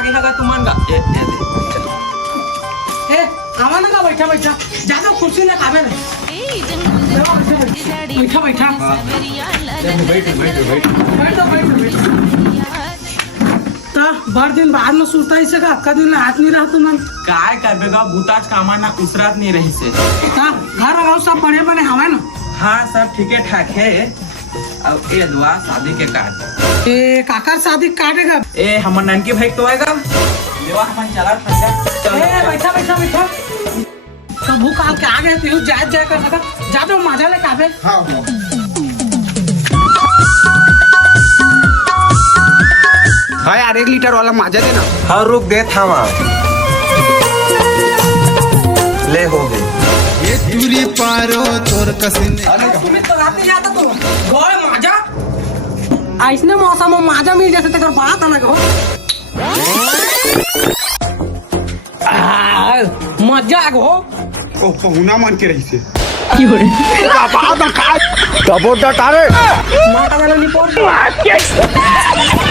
आगे हगा तुमान गा ए आवा ना का बैठा बैठा ज्यादा कुर्सी ना खावे ना बैठा बैठा ता बार दिन बाद में सुलता ही सका अक्का दिन हाथ नहीं रहा तुमन काय करबेगा भूताज कामाना उसरात नहीं रही से ता घर गांव सब बड़े बड़े हवा ना हाँ सब ठीक ठाक है। अब ये दुआ शादी के कार्ड ए काकर शादी काटेगा ए हमर ननकी भाई तो आएगा देवा हम चला ए बैठा बैठा बैठा कबू काल के आगे तू जाए कर सका जा तो मजा ले काबे हाँ हाँ यार 1 लीटर वाला माजा देना। हाँ रुक दे थामा ले हो गई ये दूरी पारो तोर कसिने तुम्हें तो रात जाता तो गोय मजा ऐसने मौसम में मजा मिल जाते तेकर बात अलग हो मजा हो ओ पहुना मान के रही से टबोटा तारे माता वाला नहीं पड़